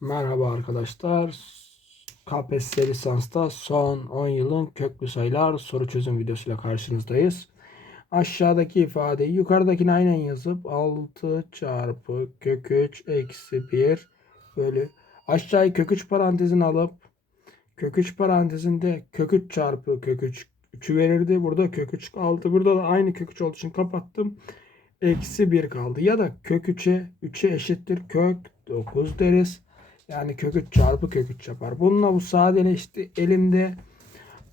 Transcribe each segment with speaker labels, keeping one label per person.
Speaker 1: Merhaba arkadaşlar. KPSS lisansta son 10 yılın köklü sayılar soru çözüm videosuyla karşınızdayız. Aşağıdaki ifadeyi yukarıdakine aynen yazıp 6 çarpı kök 3 eksi 1 bölü aşağıyı kök 3 parantezine alıp kök 3 parantezinde kök 3 çarpı kök 3 3'ü verirdi. Burada kök 3 kaldı. Burada da aynı kök 3 olduğu için kapattım. Eksi 1 kaldı. Ya da kök 3'e 3'e eşittir kök 9 deriz. Yani kök 3 çarpı kök 3 yapar. Bununla bu sadeleşti. Elimde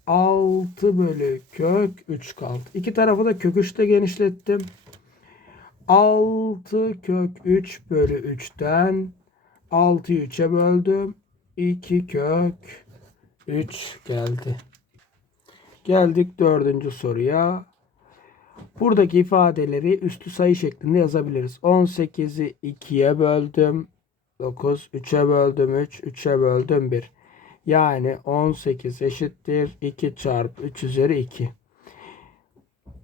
Speaker 1: 6 bölü kök 3 kaldı. İki tarafı da kök 3'te genişlettim. 6 kök 3 bölü 3'ten 6'yı 3'e böldüm. 2 kök 3 geldi. Geldik dördüncü soruya. Buradaki ifadeleri üstü sayı şeklinde yazabiliriz. 18'i 2'ye böldüm. 9, 3'e böldüm 3, 3'e böldüm 1. Yani 18 eşittir 2 çarpı 3 üzeri 2.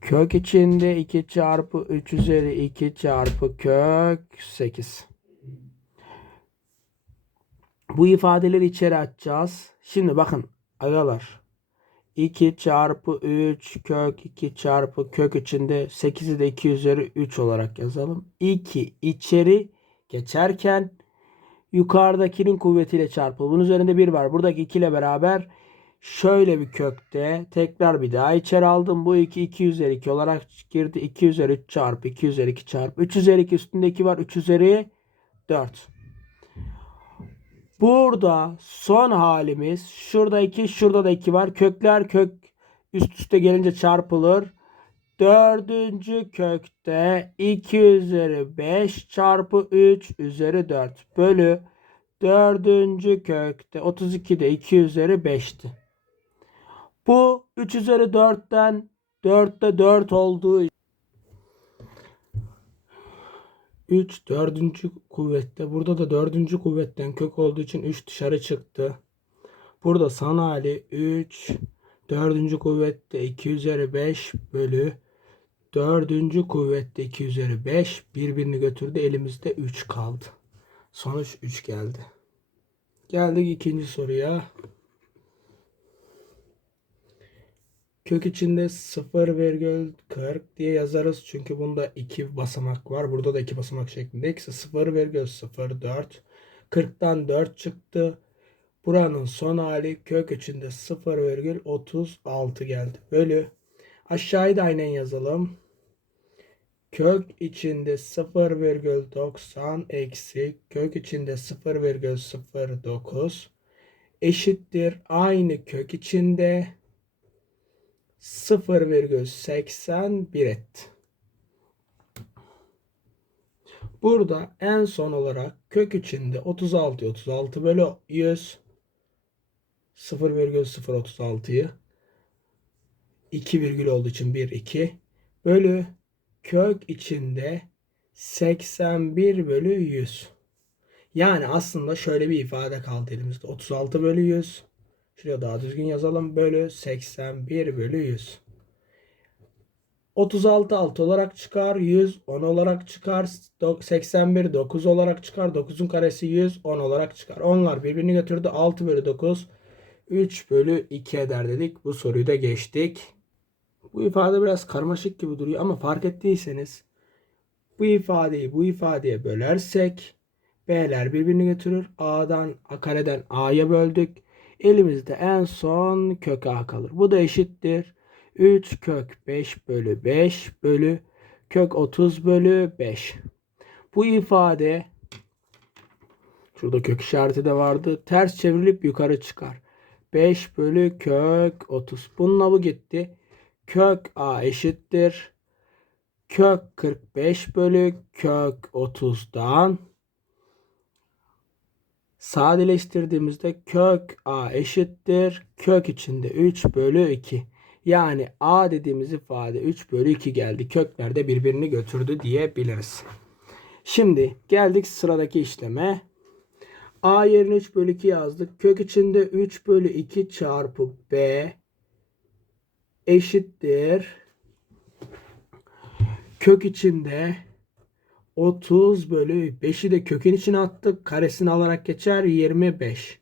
Speaker 1: Kök içinde 2 çarpı 3 üzeri 2 çarpı kök 8. Bu ifadeleri içeri atacağız. Şimdi bakın agalar. 2 çarpı 3 kök 2 çarpı kök içinde 8'i de 2 üzeri 3 olarak yazalım. 2 içeri geçerken yukarıdakinin kuvvetiyle çarpılır. Bunun üzerinde 1 var. Buradaki 2 ile beraber şöyle bir kökte tekrar bir daha içeri aldım. Bu 2 2 üzeri 2 olarak girdi. 2 üzeri 3 çarpı 2 üzeri 2 çarpı 3 üzeri 2 üstünde 2 var. 3 üzeri 4. Burada son halimiz şurada 2 şurada da 2 var. Kökler kök üst üste gelince çarpılır. Dördüncü kökte 2 üzeri 5 çarpı 3 üzeri 4 bölü dördüncü kökte 32'de 2 üzeri 5'ti. Bu 3 üzeri 4'ten 4'te 4 olduğu 3 dördüncü kuvvette. Burada da dördüncü kuvvetten kök olduğu için 3 dışarı çıktı. Burada san hali 3 dördüncü kuvvette 2 üzeri 5 bölü dördüncü kuvvette 2 üzeri 5 birbirini götürdü. Elimizde 3 kaldı. Sonuç 3 geldi. Geldik ikinci soruya. Kök içinde 0,40 diye yazarız. Çünkü bunda iki basamak var. Burada da iki basamak şeklinde. Eksi 0,04. 40'tan 4 çıktı. Buranın son hali kök içinde 0,36 geldi. Bölü. Aşağıyı da aynen yazalım. Kök içinde 0,90 eksi kök içinde 0,09 eşittir. Aynı kök içinde 0,81 etti. Burada en son olarak kök içinde 36 36 bölü 100 0,036'yı 2 virgül olduğu için 1 2 bölü kök içinde 81 bölü 100. Yani aslında şöyle bir ifade kaldı elimizde. 36 bölü 100 Şuraya daha düzgün yazalım. Bölü 81 bölü 100. 36 6 olarak çıkar. 100 10 olarak çıkar. 81 9 olarak çıkar. 9'un karesi 100 10 olarak çıkar. Onlar birbirini götürdü. 6 bölü 9 3 bölü 2 eder dedik. Bu soruyu da geçtik. Bu ifade biraz karmaşık gibi duruyor ama fark ettiyseniz bu ifadeyi bu ifadeye bölersek B'ler birbirini götürür. A'dan A kareden A'ya böldük. Elimizde en son kök A kalır. Bu da eşittir. 3 kök 5 bölü 5 bölü kök 30 bölü 5. Bu ifade şurada kök işareti de vardı. Ters çevrilip yukarı çıkar. 5 bölü kök 30. Bununla bu gitti. Kök A eşittir. Kök 45 bölü kök 30'dan sadeleştirdiğimizde kök a eşittir. Kök içinde 3 bölü 2. Yani a dediğimiz ifade 3 bölü 2 geldi. Kökler de birbirini götürdü diyebiliriz. Şimdi geldik sıradaki işleme. a yerine 3 bölü 2 yazdık. Kök içinde 3 bölü 2 çarpı b eşittir. Kök içinde 30 bölü 5'i de kökün içine attık. Karesini alarak geçer 25.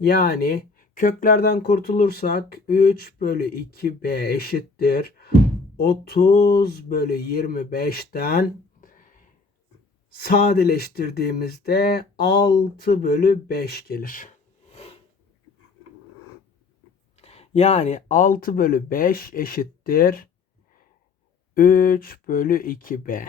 Speaker 1: Yani köklerden kurtulursak 3 bölü 2b eşittir. 30 bölü 25'ten sadeleştirdiğimizde 6 bölü 5 gelir. Yani 6 bölü 5 eşittir 3 bölü 2b.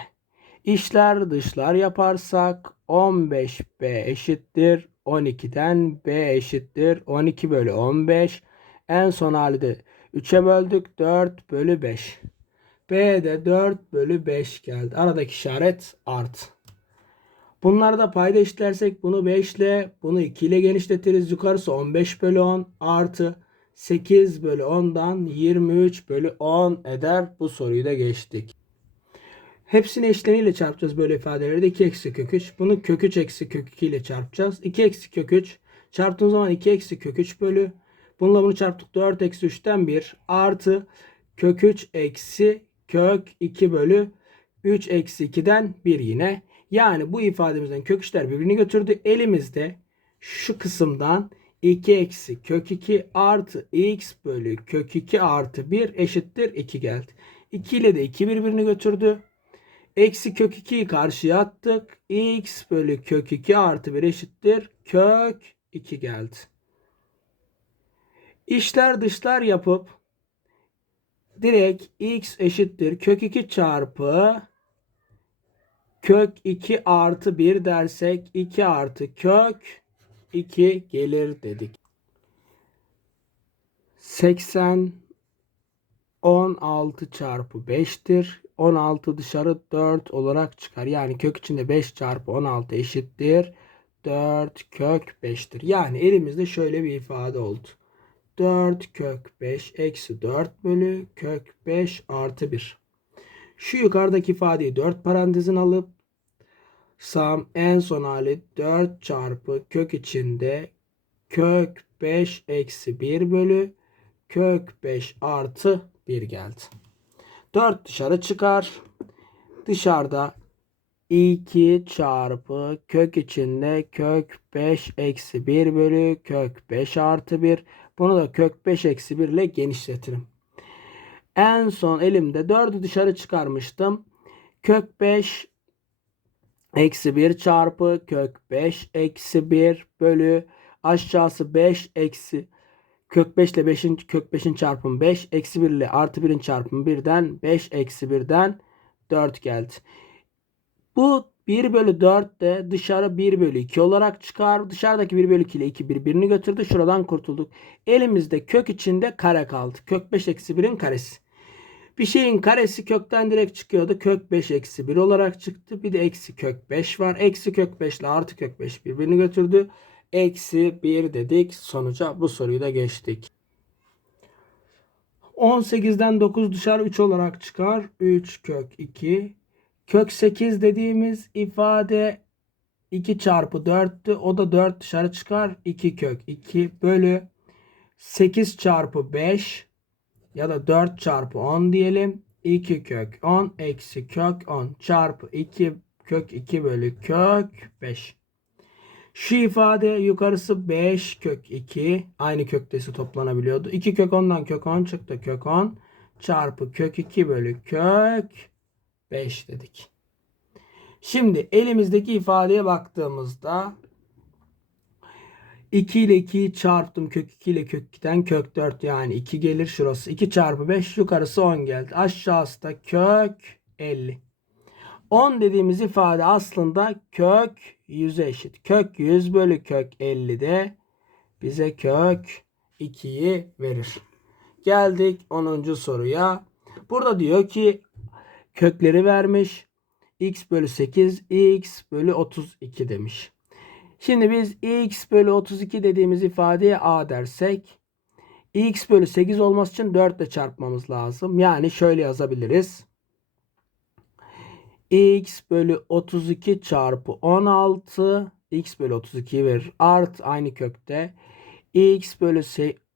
Speaker 1: İşler dışlar yaparsak 15b eşittir 12'den b eşittir 12 bölü 15. En son hali de 3'e böldük 4 bölü 5. B de 4 bölü 5 geldi. Aradaki işaret art. Bunları da payda eşitlersek bunu 5 ile bunu 2 ile genişletiriz. Yukarısı 15 bölü 10 artı 8 bölü 10'dan 23 bölü 10 eder. Bu soruyu da geçtik. Hepsini eşleniyle çarpacağız böyle ifadeleri de 2 eksi kök 3. Bunu kök 3 eksi kök 2 ile çarpacağız. 2 eksi kök 3 çarptığım zaman 2 eksi kök 3 bölü. Bununla bunu çarptık 4 eksi 3'ten 1 artı kök 3 eksi kök 2 bölü 3 eksi 2'den 1 yine. Yani bu ifademizden kök 3'ler birbirini götürdü. Elimizde şu kısımdan 2 eksi kök 2 artı x bölü kök 2 artı 1 eşittir 2 geldi. 2 ile de 2 birbirini götürdü. Eksi kök 2'yi karşıya attık. x bölü kök 2 artı 1 eşittir. Kök 2 geldi. İşler dışlar yapıp direkt x eşittir. Kök 2 çarpı kök 2 artı 1 dersek 2 artı kök 2 gelir dedik. 80 16 çarpı 5'tir. 16 dışarı 4 olarak çıkar. Yani kök içinde 5 çarpı 16 eşittir. 4 kök 5'tir. Yani elimizde şöyle bir ifade oldu. 4 kök 5 eksi 4 bölü kök 5 artı 1. Şu yukarıdaki ifadeyi 4 parantezin alıp sam en son hali 4 çarpı kök içinde kök 5 eksi 1 bölü kök 5 artı 1 geldi. 4 dışarı çıkar. Dışarıda 2 çarpı kök içinde kök 5 eksi 1 bölü kök 5 artı 1. Bunu da kök 5 eksi 1 ile genişletirim. En son elimde 4'ü dışarı çıkarmıştım. Kök 5 eksi 1 çarpı kök 5 eksi 1 bölü aşağısı 5 eksi Kök 5 ile 5'in kök 5'in çarpımı 5. Eksi 1 ile artı 1'in çarpımı 1'den 5 eksi 1'den 4 geldi. Bu 1 bölü 4 de dışarı 1 bölü 2 olarak çıkar. Dışarıdaki 1 bölü 2 ile 2 birbirini götürdü. Şuradan kurtulduk. Elimizde kök içinde kare kaldı. Kök 5 eksi 1'in karesi. Bir şeyin karesi kökten direkt çıkıyordu. Kök 5 eksi 1 olarak çıktı. Bir de eksi kök 5 var. Eksi kök 5 ile artı kök 5 birbirini götürdü eksi 1 dedik. Sonuca bu soruyu da geçtik. 18'den 9 dışarı 3 olarak çıkar. 3 kök 2. Kök 8 dediğimiz ifade 2 çarpı 4'tü. O da 4 dışarı çıkar. 2 kök 2 bölü 8 çarpı 5 ya da 4 çarpı 10 diyelim. 2 kök 10 eksi kök 10 çarpı 2 kök 2 bölü kök 5. Şu ifade yukarısı 5 kök 2. Aynı köktesi toplanabiliyordu. 2 kök 10'dan kök 10 çıktı. Kök 10 çarpı kök 2 bölü kök 5 dedik. Şimdi elimizdeki ifadeye baktığımızda 2 ile 2'yi çarptım. Kök 2 ile kök 2'den kök 4 yani 2 gelir şurası. 2 çarpı 5 yukarısı 10 geldi. Aşağısı da kök 50. 10 dediğimiz ifade aslında kök 100'e eşit. Kök 100 bölü kök 50 de bize kök 2'yi verir. Geldik 10. soruya. Burada diyor ki kökleri vermiş. x bölü 8 x bölü 32 demiş. Şimdi biz x bölü 32 dediğimiz ifadeye a dersek x bölü 8 olması için 4 ile çarpmamız lazım. Yani şöyle yazabiliriz x bölü 32 çarpı 16 x bölü 32 verir. Art aynı kökte x bölü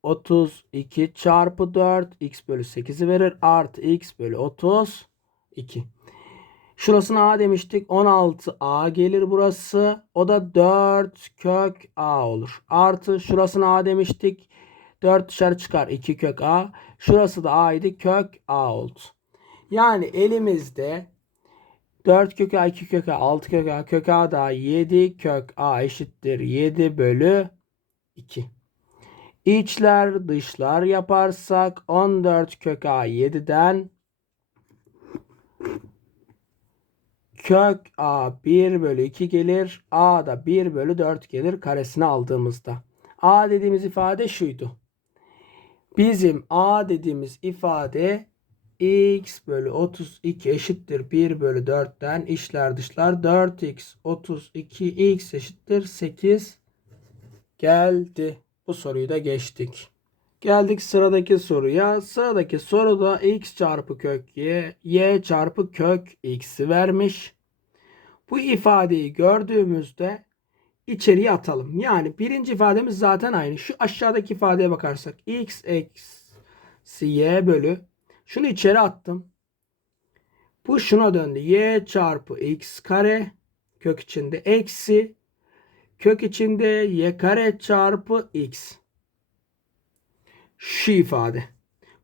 Speaker 1: 32 çarpı 4 x bölü 8'i verir. Artı x bölü 32. Şurasına A demiştik. 16A gelir burası. O da 4 kök A olur. Artı şurasına A demiştik. 4 dışarı çıkar. 2 kök A. Şurası da A idi. Kök A oldu. Yani elimizde 4 kök A, 2 kök A, 6 kök A, kök A da 7 kök A eşittir 7 bölü 2. İçler dışlar yaparsak 14 kök A 7'den kök A 1 bölü 2 gelir. A da 1 bölü 4 gelir karesini aldığımızda. A dediğimiz ifade şuydu. Bizim A dediğimiz ifade x bölü 32 eşittir 1 bölü 4'ten işler dışlar 4x 32 x eşittir 8 geldi. Bu soruyu da geçtik. Geldik sıradaki soruya. Sıradaki soruda x çarpı kök y, y çarpı kök x'i vermiş. Bu ifadeyi gördüğümüzde içeriye atalım. Yani birinci ifademiz zaten aynı. Şu aşağıdaki ifadeye bakarsak x eksi y bölü şunu içeri attım. Bu şuna döndü. y çarpı x kare kök içinde eksi kök içinde y kare çarpı x. Şu ifade.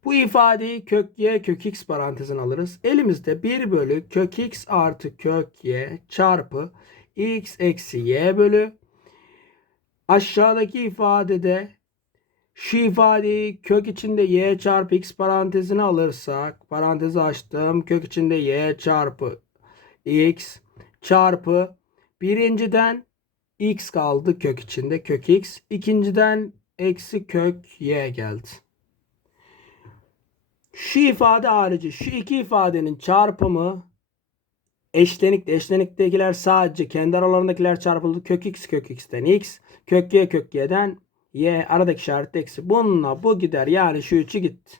Speaker 1: Bu ifadeyi kök y kök x parantezine alırız. Elimizde 1 bölü kök x artı kök y çarpı x eksi y bölü aşağıdaki ifadede şu ifadeyi kök içinde y çarpı x parantezine alırsak parantezi açtım. Kök içinde y çarpı x çarpı birinciden x kaldı kök içinde kök x. ikinciden eksi kök y geldi. Şu ifade harici şu iki ifadenin çarpımı eşlenikte. Eşleniktekiler sadece kendi aralarındakiler çarpıldı. Kök x kök x'ten x. Kök y kök y'den y. Aradaki işaret eksi. Bununla bu gider. Yani şu üçü gitti.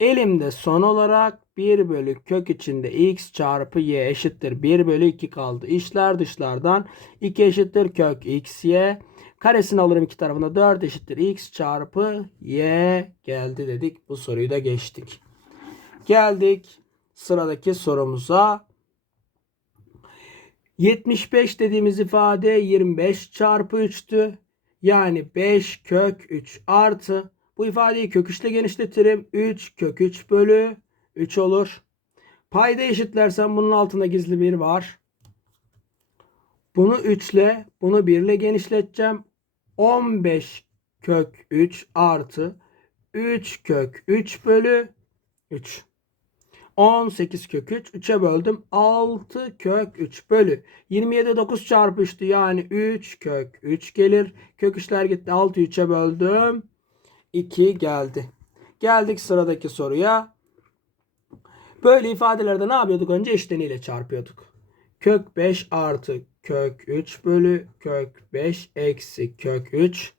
Speaker 1: Elimde son olarak 1 bölü kök içinde x çarpı y eşittir 1 bölü 2 kaldı. İşler dışlardan 2 eşittir kök x y. Karesini alırım iki tarafına 4 eşittir x çarpı y geldi dedik. Bu soruyu da geçtik. Geldik sıradaki sorumuza. 75 dediğimiz ifade 25 çarpı 3'tü. Yani 5 kök 3 artı bu ifadeyi kök 3 ile genişletirim. 3 kök 3 bölü 3 olur. Payda eşitlersem bunun altında gizli bir var. Bunu 3 ile bunu 1 ile genişleteceğim. 15 kök 3 artı 3 kök 3 bölü 3. 18 kök 3. 3'e böldüm. 6 kök 3 bölü. 27 9 çarpı 3'tü. Yani 3 kök 3 gelir. Kök 3'ler gitti. 6 3'e böldüm. 2 geldi. Geldik sıradaki soruya. Böyle ifadelerde ne yapıyorduk? Önce eşleniyle çarpıyorduk. Kök 5 artı kök 3 bölü kök 5 eksi kök 3.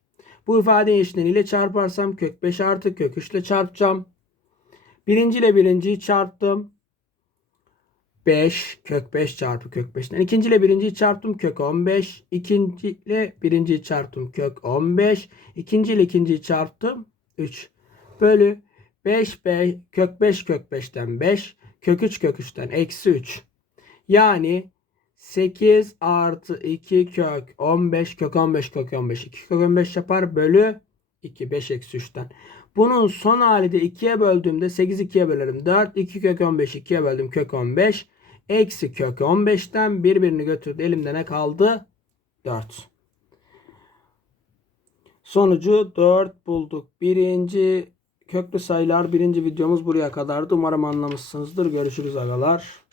Speaker 1: Bu ifadeyi eşleniyle çarparsam kök 5 artı kök 3 ile çarpacağım. Birinci ile birinciyi çarptım. 5 kök 5 çarpı kök 5'ten. İkinci ile birinciyi çarptım kök 15. İkinci ile birinciyi çarptım kök 15. İkinci ile ikinciyi çarptım 3. Bölü 5 5 kök 5 kök 5'ten 5. Kök 3 kök 3'ten eksi 3. Yani 8 artı 2 kök 15 kök 15 kök 15 2 kök 15 yapar bölü 2 5 eksi 3'ten. Bunun son hali de 2'ye böldüğümde 8 2'ye bölerim 4 2 kök 15 2'ye böldüm kök 15 eksi kök 15'ten birbirini götürdü elimde ne kaldı 4. Sonucu 4 bulduk. Birinci köklü sayılar birinci videomuz buraya kadardı. Umarım anlamışsınızdır. Görüşürüz agalar.